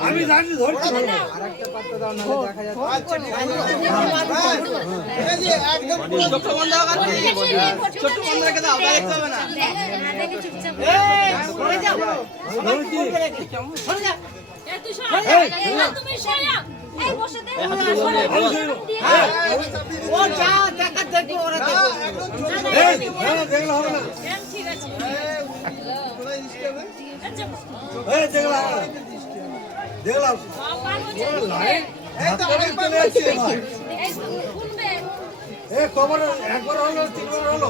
আমি জানি ধরছি দেখলাম খবর একবার হলো তিনবার হলো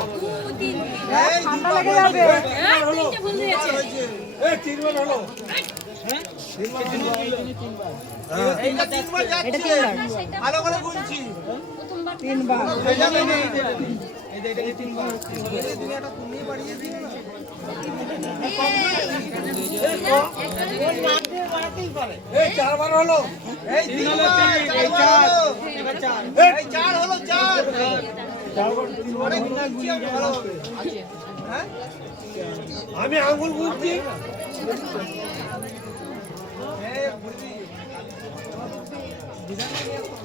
তিনবার হলো ভালো করে বলছি তিনবার তুমি বাড়িয়ে দিন না চারবার হলো চার হলো আমি আঙুল বুঝছি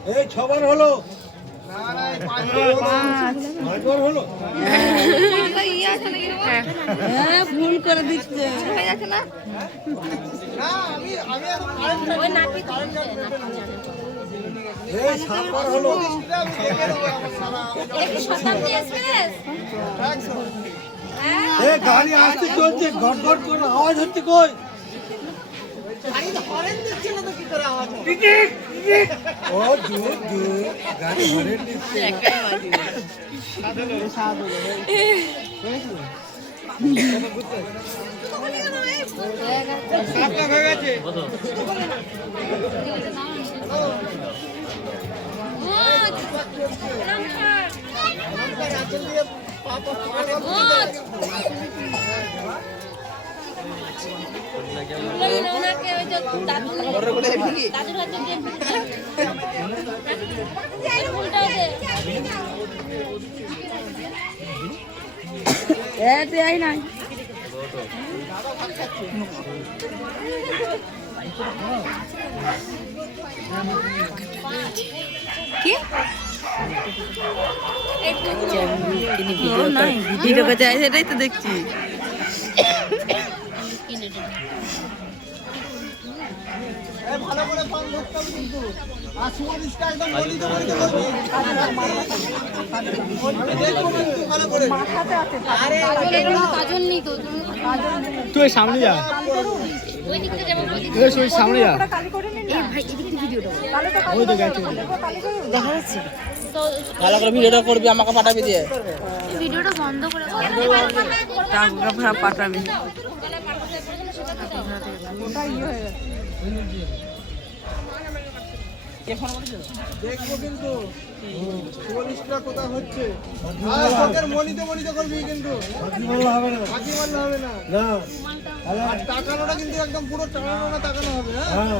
এই ছবার হলো ভুল করে দিচ্ছে গাড়ি আসতে চলছে ঘট ঘট করে আওয়াজ হচ্ছে কই ও দূর দূর গাড়ি হরেন দিচ্ছে নাই ভিডিও করছে সেটাই তো দেখছি ভালো করে পান ধরতে হবে কিন্তু আর সুমনিষ্টা একদম মাথাতে আছে আরে কাজল নেই তো তুই সামনে যা ওই দিক থেকে যাবো ওই সামনে যা এই ভাই এদিকে ভিডিওটা ওই তো গেছে দেখা যাচ্ছে ভালো করে ভিডিওটা করবি আমাকে পাঠাবি দিয়ে ভিডিওটা বন্ধ করে পাঠাবি ওটা ইয়ে হয়ে গেছে দেখবো কিন্তু চল্লিশটা কোথা হচ্ছে মনিতে মনিতে করবি কিন্তু বাকি মারলে হবে না আর টাকানোটা কিন্তু একদম পুরো টাকানোটা তাকানো হবে হ্যাঁ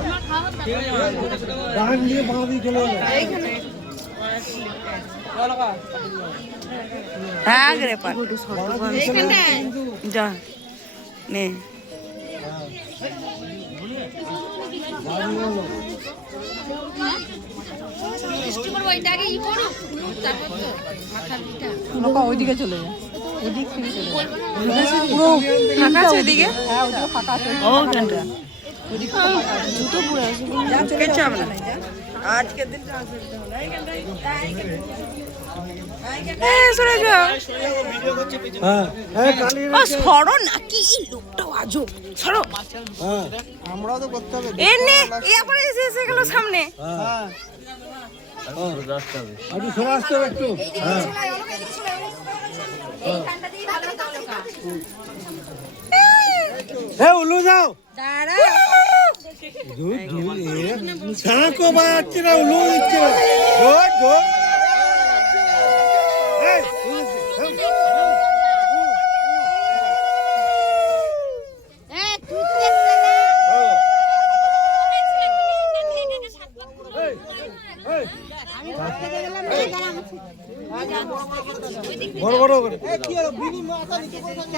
ডান দিয়ে বাঁ দিয়ে চলে যাবে হ্যাঁ রে পা যা নে ওইদিকে চলে যায় ওইদিক থেকে চলে যায় পুরো ফাঁকা আছে ওইদিকে হ্যাঁ ওইদিকে ফাঁকা আছে জুতো পুরো আছে কেচে হবে না আজকের দিনটা আছে সরো নাকি এই লোকটাও আজব সরো আমরাও তো করতে হবে এনে এরপরে এসে গেল সামনে একটু সরে আসতে হবে একটু হ্যাঁ উলু যাও ছাঁকো বাড়াচ্ছে না উলু দিচ্ছে বড় বড় করে এ কি হলো বিনি মাথা নিচু করে থাকলে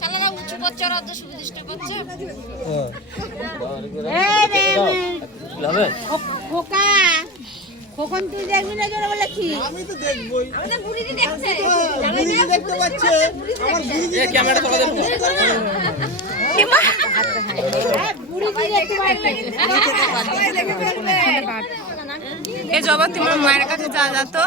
শালারা উঁচু করছে আর অর্ধ সুবিদিষ্ট করছে খোকা কখন তুই দেখবি না জোরে বলেছি আমি তো দেখবই আমাদের বুড়িদি দেখছে বুড়ি দেখতে পাচ্ছে আমার বুড়ি ক্যামেরা চালা বুড়ি দেখতে পারবে এ জবা তোমার মায়ের কাছে যা তো